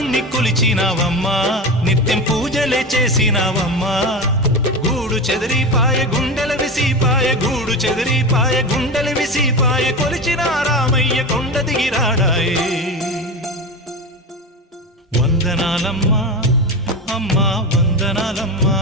రాముణ్ణి కొలిచినావమ్మా నిత్యం పూజలే చేసినావమ్మా గూడు చెదిరిపాయ గుండెల విసిపాయ గూడు చెదిరిపాయ గుండెల విసిపాయ కొలిచిన రామయ్య కొండ దిగిరాడాయే వందనాలమ్మా అమ్మా వందనాలమ్మా